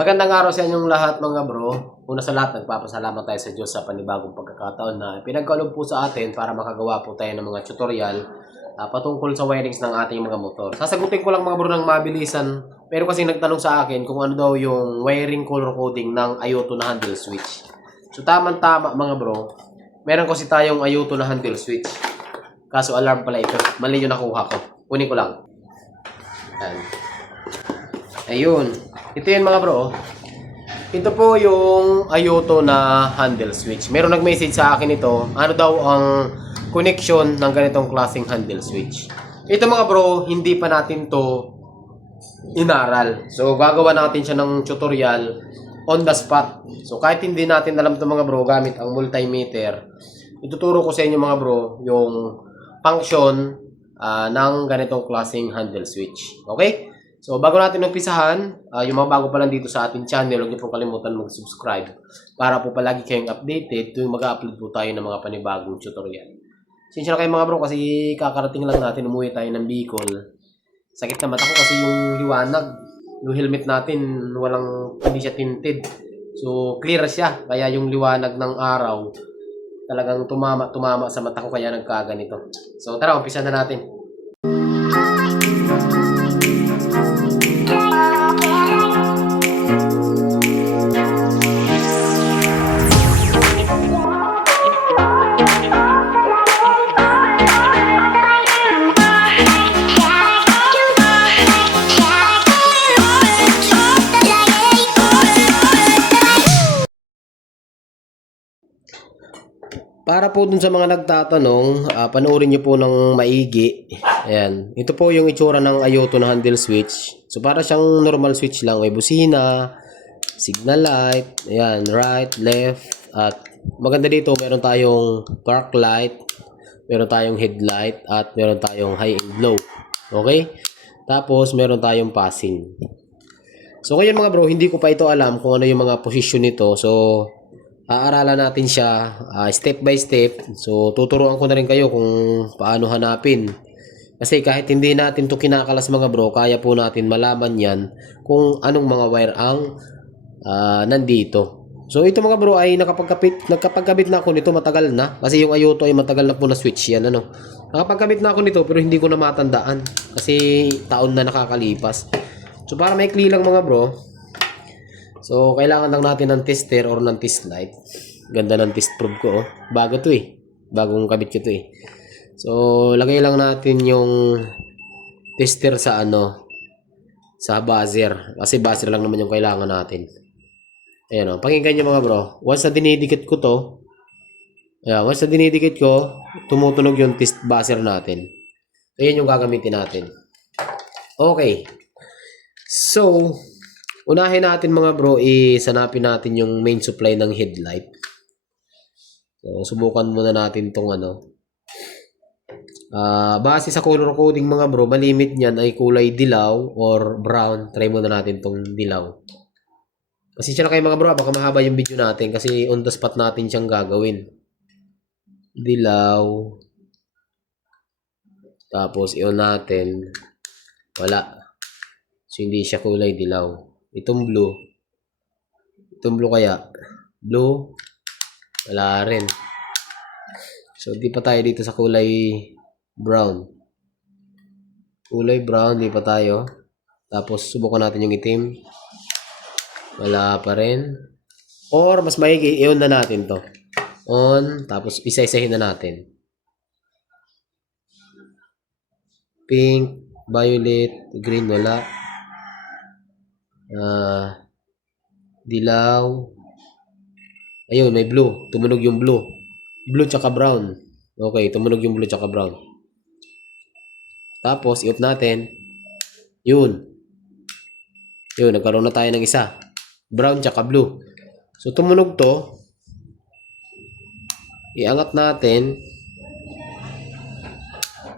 Magandang araw sa inyong lahat mga bro. Una sa lahat, nagpapasalamat tayo sa Diyos sa panibagong pagkakataon na pinagkaloob po sa atin para makagawa po tayo ng mga tutorial patungkol sa wirings ng ating mga motor. Sasagutin ko lang mga bro ng mabilisan. Pero kasi nagtanong sa akin kung ano daw yung wiring color coding ng Ayoto na handle switch. So tama mga bro. Meron kasi tayong Ayoto na handle switch. Kaso alarm pala ito. Mali yung nakuha ko. Kunin ko lang. Ayun. Ito yun mga bro. Ito po yung Ayoto na handle switch. Meron nag-message sa akin ito. Ano daw ang connection ng ganitong klaseng handle switch. Ito mga bro, hindi pa natin to inaral. So gagawa natin siya ng tutorial on the spot. So kahit hindi natin alam ito mga bro, gamit ang multimeter, ituturo ko sa inyo mga bro yung function ng ganitong klaseng handle switch. Okay? So, bago natin umpisahan, yung mga bago pa lang dito sa ating channel, huwag niyo po kalimutan mag-subscribe para po palagi kayong updated tuwing mag-upload po tayo ng mga panibagong tutorial. Sinsya na kayo mga bro kasi kakarating lang natin, umuwi tayo ng Bicol. Sakit na mata ko kasi yung liwanag, yung helmet natin, hindi siya tinted. So, clear siya, kaya yung liwanag ng araw talagang tumama sa mata ko kaya nagkaganito. So, tara, umpisa na natin. Para po dun sa mga nagtatanong, panoorin nyo po ng maigi. Ayan. Ito po yung itsura ng Ayoto na handle switch. So, para siyang normal switch lang. May busina, signal light, ayan, right, left. At maganda dito, meron tayong park light, meron tayong headlight, at meron tayong high and low. Okay? Tapos, meron tayong passing. So, ngayon mga bro, hindi ko pa ito alam kung ano yung mga position nito. So, aaralan natin siya step by step. So, tuturuan ko na rin kayo kung paano hanapin. Kasi kahit hindi natin to kinakalas mga bro, kaya po natin malaman yan kung anong mga wire ang nandito. So, ito mga bro ay nakapagkabit na ako nito matagal na. Kasi yung Ayoto ay matagal na po na switch yan. Ano? Nakapagkabit na ako nito pero hindi ko na matandaan. Kasi taon na nakakalipas. So, para maikli lang mga bro, so, kailangan lang natin ng tester or ng test light. Ganda ng test probe ko, oh. Bago to eh. Bagong kabit ko to eh. So, lagay lang natin yung tester sa sa buzzer. Kasi buzzer lang naman yung kailangan natin. Ayan, oh. Pakinggan nyo mga bro. Once na dinidikit ko to, ayan, once na dinidikit ko, tumutunog yung test buzzer natin. Ayan yung gagamitin natin. Okay. So, unahin natin mga bro, isanapin natin yung main supply ng headlight. So, subukan muna natin tong base sa color coding mga bro, malimit niyan ay kulay dilaw or brown. Try muna natin tong dilaw. Kasi siya na kayo mga bro, baka mahaba yung video natin kasi on the spot natin siyang gagawin. Dilaw. Tapos i-on natin. Wala. So, hindi siya kulay dilaw. Itong blue. Itong blue kaya. Blue. Wala rin. So, di pa tayo dito sa kulay brown. Kulay brown, di pa tayo. Tapos, subukan natin yung itim. Wala pa rin. Or, mas maigi, i-on na natin to. On. Tapos, isa-isahin na natin. Pink. Violet. Green, wala. Dilaw. Ayun, may blue. Tumunog yung blue. Blue tsaka brown. Okay, tumunog yung blue tsaka brown. Tapos, i-off natin. Yun. Yun, nagkaroon na tayo ng isa. Brown tsaka blue. So, tumunog to. Iangat natin.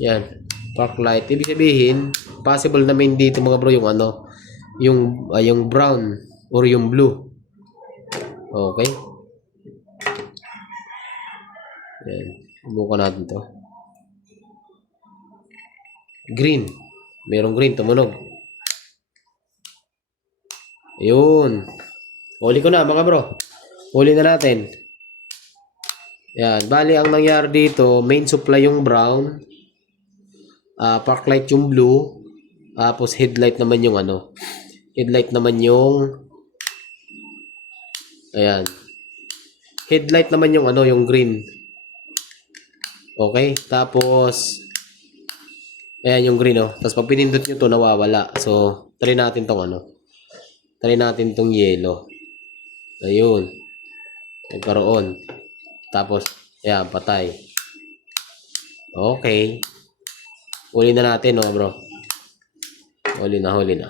Yan. Park light. Ibig sabihin, possible naman dito mga bro yung yung brown or yung blue. Okay. Yan. Bukan natin to. Green. Merong green. Tumunog. Ayun. Huli ko na mga bro. Huli na natin. Yan. Bali, ang nangyari dito, main supply yung brown. Park light yung blue. Tapos headlight naman yung ano. Headlight naman yung... Ayan. Headlight naman yung ano, yung green. Okay. Tapos... Ayan yung green, oh. Tapos pag pinindot nyo to, nawawala. So, try natin tong ano. Try natin tong yellow. Ayun. Nagkaroon. Tapos, ayan, patay. Okay. Huli na natin, no, bro. Huli na, huli na.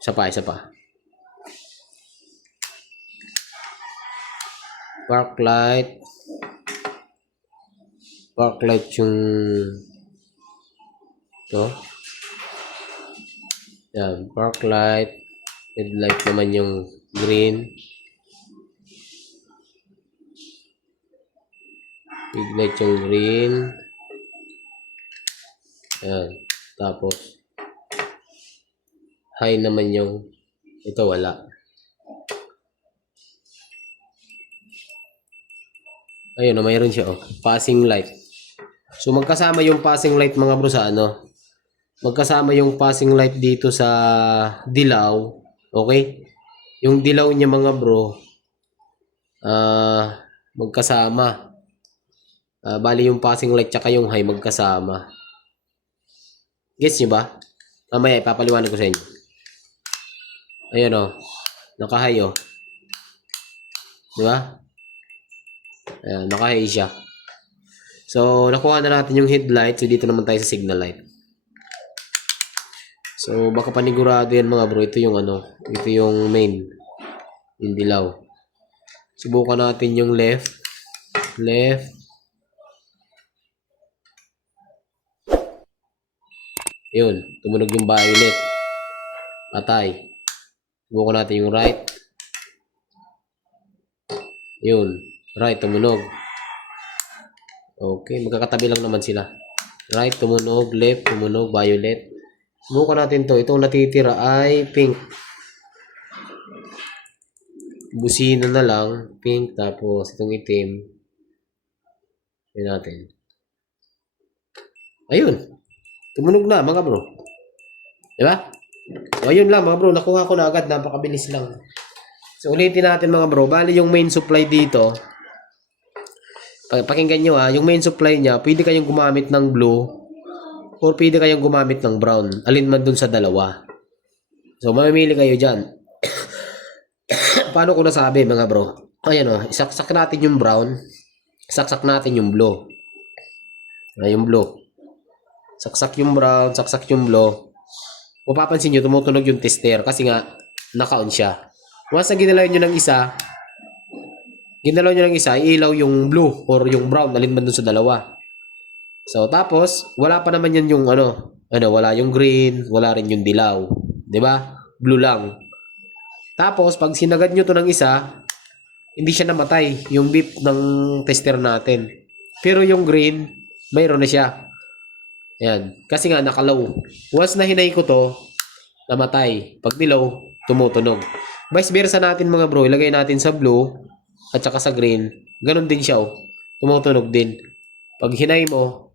Isa pa, isa pa. Park light. Park light yung... to. Yan, park light. Headlight naman yung green. Headlight yung green. Yan. Tapos, high naman yung, ito wala. Ayun, mayroon siya, oh. Passing light. So, magkasama yung passing light mga bro sa ano. Magkasama yung passing light dito sa dilaw. Okay? Yung dilaw niya mga bro, magkasama. Bali yung passing light tsaka yung high magkasama. Gets nyo ba? Mamaya ipapaliwanag ko sa inyo. Ayan o. Naka-high o. Diba? Ayan, naka-high siya. So, nakuha na natin yung headlight. So, dito naman tayo sa signal light. So, baka panigurado yan mga bro. Ito yung ano. Ito yung main. Yung dilaw. Subukan natin yung left. Left. Yun. Tumunog yung violet. Patay. Subukan natin yung right. Yun. Right. Tumunog. Okay. Magkakatabi lang naman sila. Right. Tumunog. Left. Tumunog. Violet. Subukan natin to. Itong natitira ay pink. Busina na lang. Pink. Tapos itong itim. Ayan natin. Ayun. Tumunog na mga bro. Diba? So ayun lang mga bro. Nakuha ko na agad. Napakabilis lang. So ulitin natin mga bro. Bali yung main supply dito. Pakinggan nyo ha. Yung main supply niya. Pwede kayong gumamit ng blue. Or pwede kayong gumamit ng brown. Alin man dun sa dalawa. So, mamimili kayo dyan. Paano ko nasabi mga bro? Ayan o. Isaksak natin yung brown. Saksak natin yung blue. Yung blue. Saksak yung brown. Saksak yung blue. Mapapansin nyo, tumutunog yung tester. Kasi nga, naka-on siya. Once na ginalaw nyo ng isa, iilaw yung blue or yung brown. Alin man dun sa dalawa. So, tapos, wala pa naman yan yung wala yung green, wala rin yung dilaw. 'Di ba? Blue lang. Tapos, pag sinagad nyo to ng isa, hindi siya namatay, yung beep ng tester natin. Pero yung green, mayroon na siya. Ayan. Kasi nga, nakalaw. Once na hinay ko to, namatay. Pag dilaw, tumutunog. Vice versa natin mga bro, ilagay natin sa blue, at saka sa green. Ganon din siya, oh. Tumutunog din. Pag hinay mo,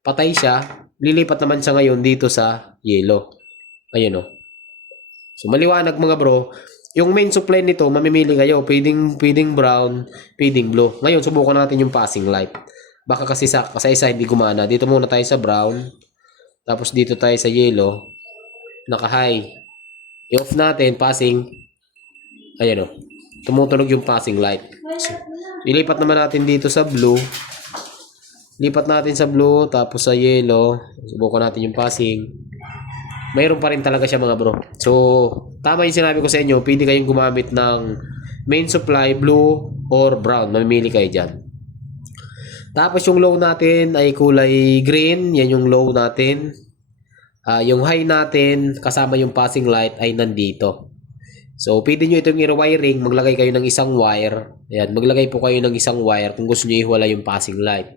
patay siya, lilipat naman siya ngayon dito sa yellow. Ayun o. So, maliwanag mga bro. Yung main supply nito, mamimili kayo. Pwedeng brown, pwedeng blue. Ngayon, subukan natin yung passing light. Baka kasi sa isa hindi gumana. Dito muna tayo sa brown. Tapos dito tayo sa yellow. Naka-high. I-off natin, passing. Ayan o. Tumutunog yung passing light. So, ilipat naman natin dito sa blue. Lipat natin sa blue, tapos sa yellow. Subukan natin yung passing. Mayroon pa rin talaga siya mga bro. So, tama yung sinabi ko sa inyo. Pwede kayong gumamit ng main supply, blue or brown. Mamimili kayo dyan. Tapos yung low natin ay kulay green. Yan yung low natin. Yung high natin, kasama yung passing light ay nandito. So, pwede nyo itong i-wiring. Maglagay kayo ng isang wire. Ayan, maglagay po kayo ng isang wire kung gusto nyo iwala yung passing light.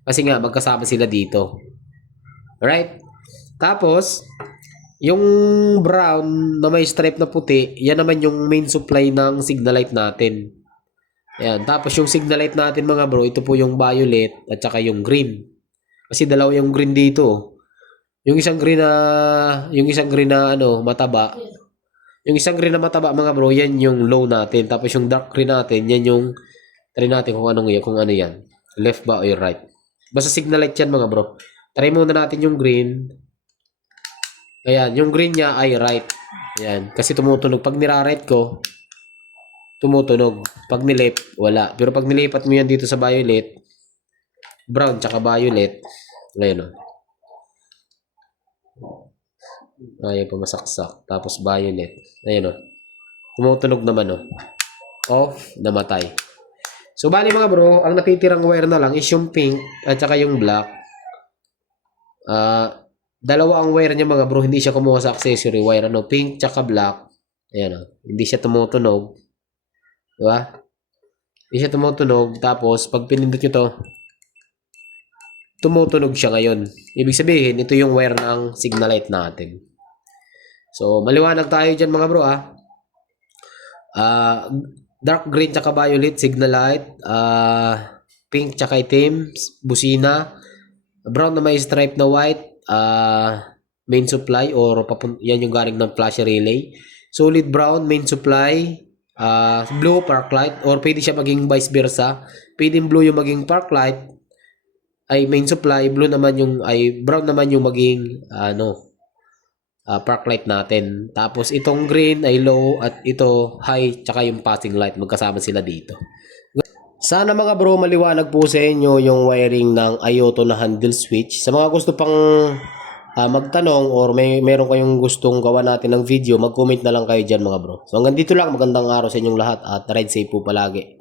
Kasi nga, magkasama sila dito. Alright? Tapos, Yung brown na may stripe na puti, yan naman yung main supply ng signal light natin. Ayan. Tapos yung signal light natin mga bro, ito po yung violet at saka yung green. Kasi dalawa yung green dito. Yung isang green na ano, mataba. Yung isang green na mataba mga bro, yan yung low natin. Tapos yung dark green natin, yan yung try natin kung ano yan. Left ba o yung right. Basta signal light yan mga bro. Try muna natin yung green. Ayan, yung green niya ay right. Ayan, kasi tumutunog. Pag nira-right ko, tumutunog. Pag nilip, wala. Pero pag nilipat mo yan dito sa violet, brown tsaka violet, ngayon o. Ayaw pa masaksak. Tapos violet. Ayun o. Tumutunog naman o. Off, namatay. So, bali mga bro, ang natitirang wire na lang is yung pink at saka yung black. Dalawa ang wire niya mga bro, hindi siya kumuha sa accessory wire. Ano, pink tsaka black. Ayan o. Hindi siya tumutunog. Diba? Hindi siya tumutunog. Tapos, pag pinindot nyo to, tumutunog siya ngayon. Ibig sabihin, ito yung wire ng signal light natin. So, maliwanag tayo dyan mga bro dark green tsaka violet, signal light. Pink tsaka itim, busina. Brown na may stripe na white, main supply or yan yung galing ng flash relay. Solid brown, main supply. Blue, park light. Or pwede siya maging vice versa. Pwede blue yung maging park light ay main supply, brown naman yung maging park light natin. Tapos itong green ay low at ito high, tsaka yung passing light magkasama sila dito. Sana mga bro maliwanag po sa inyo yung wiring ng Ayoto na handle switch. Sa mga gusto pang magtanong or meron kayong gustong gawa natin ng video, mag-comment na lang kayo dyan mga bro. So hanggang dito lang, magandang araw sa inyong lahat at ride safe po palagi.